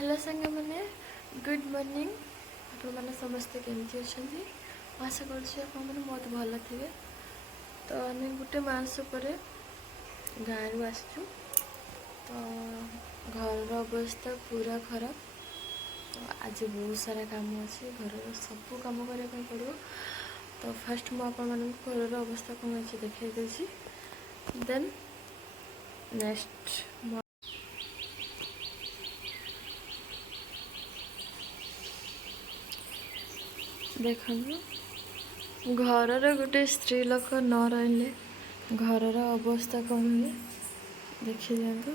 Hello सांग मैंने good morning आपने समस्ते केमती अच्छा आशा कर बहुत भल थे। तो आम गोटे मास पर गाँव आसचु तो घर अवस्था पूरा खराब। तो आज बहुत सारा काम अच्छे घर सब कम करने पड़ो। तो फास्ट मुझे घर अवस्था कौन अच्छी देखा देसी देन नेक्स्ट देखो घर गोटे स्त्री लोक न रही घर अवस्था कौन हुए देखी दिंतु।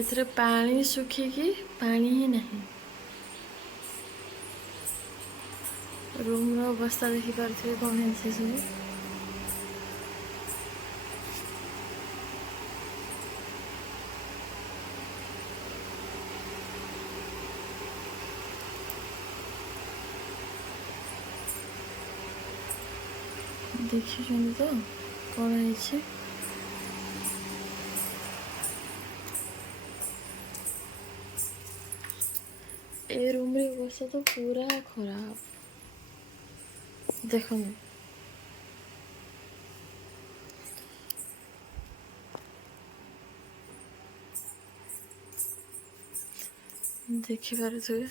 एथरे पानी सुखिकी पानी ही नहीं। रूम अवस्था देखी पारे कौन है सब। देखी तो कौन है ए रूम रे अवस्था तो पूरा खराब देख देखिपे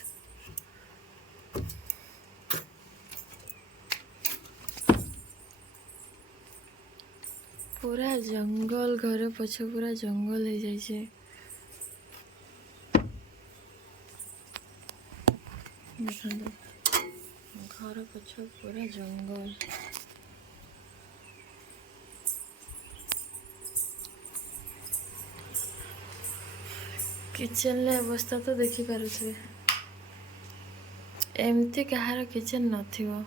पूरा जंगल घर पछ पूरा जंगल हो जाए। देखो घर पछ पूरा जंगल किचन अवस्था तो देखिपे एमती कहार किचन नथिबो।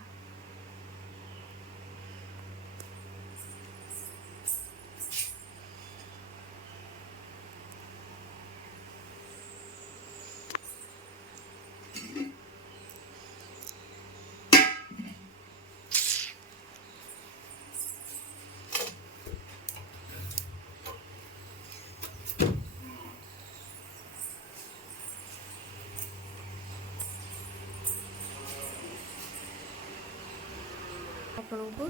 आपको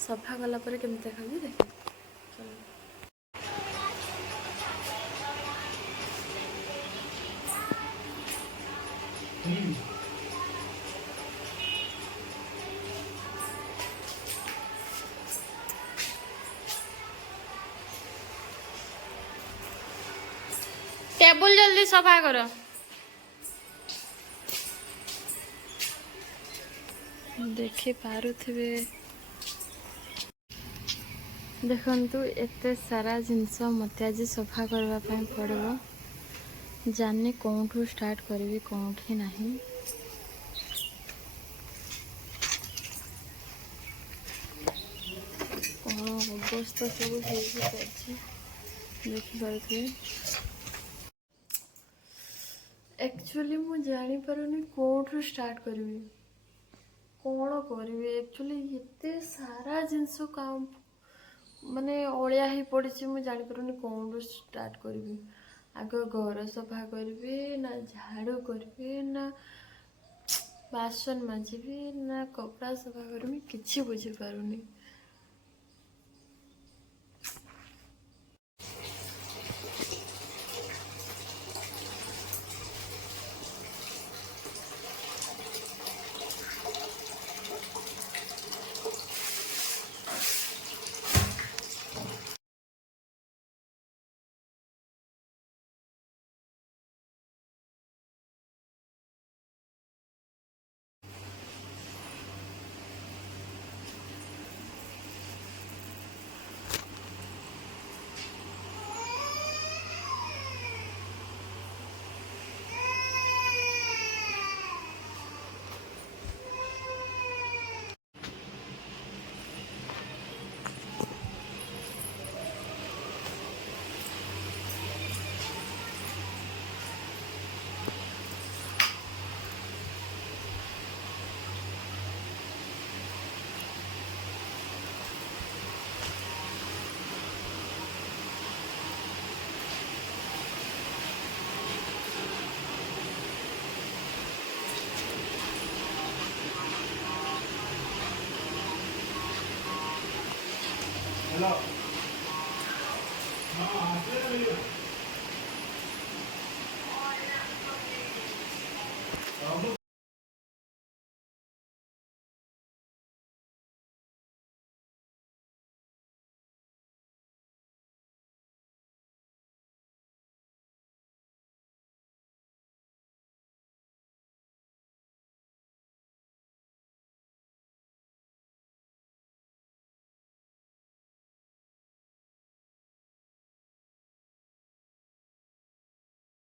सफा कला केमी देखा देख टेबल जल्दी सफा करो। देखी पारुथिबे देखंतु एते सारा जिनस मत आज सफा करने पड़ो। जानी कौठू स्टार्ट करी कौठी नहीं। कौन अवस्था सब देखिपे एक्चुअली मुझे जानी पारुनी कौठू स्टार्ट करी कौन करी। एक्चुअली एते सारा जिनस काम माने अलिया ही पड़ी मुझे जापारूनी कौन स्टार्ट करी। आग घर सफा करी ना झाड़ू करी ना बासन माजिबी ना कपड़ा सफा करमी किसी बुझी पारुनी।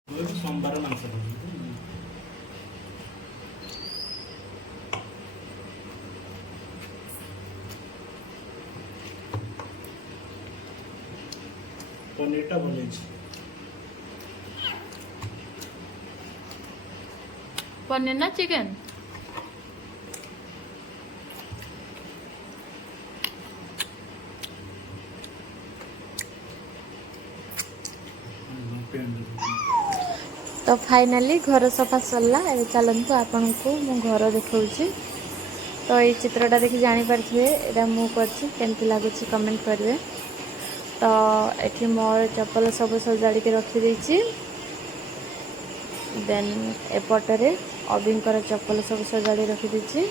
सोमवार मांस पनीर टा भल पनीर ना चिकन तो फाइनाली घर सफा सरला ए चलतु आपन को मो घर देखाऊँ तो ये चित्रटा देखि जानीपारे यहाँ मुझे केमती लगुच कमेंट करेंगे तो ये मोर चप्पल सब सजाड़ी रखीदे देन एपटरे अबिंकर चप्पल सब सजाड़ी रखीदे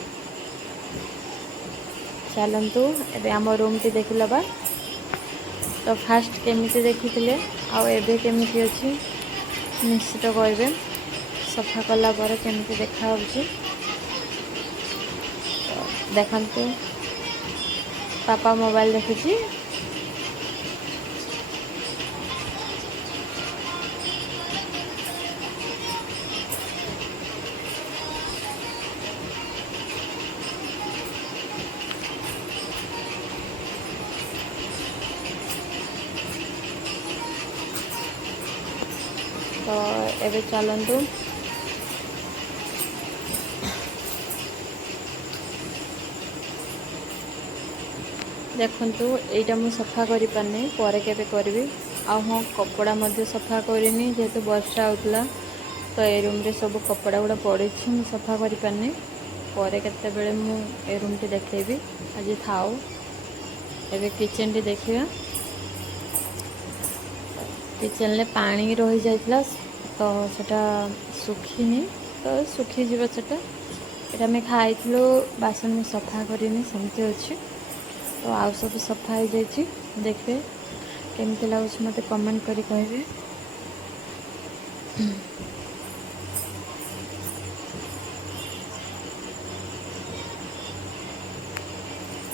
चलतु ए आम रूम टी देख लबा तो फास्ट केमिति देखी आउ एबे केमिति अछि निश्चित कहबे सफा कला पर केमिति देखा होछि तो देखंतु पापा मोबाइल देखुछि तो एबे चलतु देखंतु एटा मु सफा करि पाने परे केबे करबी आ हाँ कपड़ा मध्य सफा करनी जेहेतु वर्षा होतला तो ए रूम रे सब कपड़ा गुड़ा पड़ी मु सफा करि पाने परे केते बेले मु ए रूम टी देखेबी आज थाओ एबे किचन टी देखिया किचन ले पानी रही जाइतला तो सेटा सुखीनी तो सुखी जीव सेटा एटा में खाइथिलो बासन में सफा करिनी सेमती अछि तो आउ सब सफा हो जाइए देखिए केमती लगुच मत कमेंट करी कहबे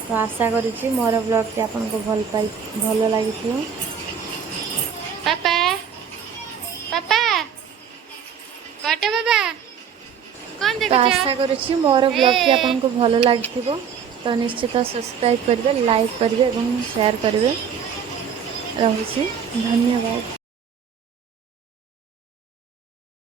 तो आशा करुच्ची मोर ब्लॉग टी आपन को भल लगी पापा पापा कटे बाबा कौन देखो तो आशा करुच्ची मोर ब्लॉग टी आपन को भल लगी तो निश्चित सब्सक्राइब करेंगे लाइक करेंगे और शेयर करेंगे रहुछि धन्यवाद।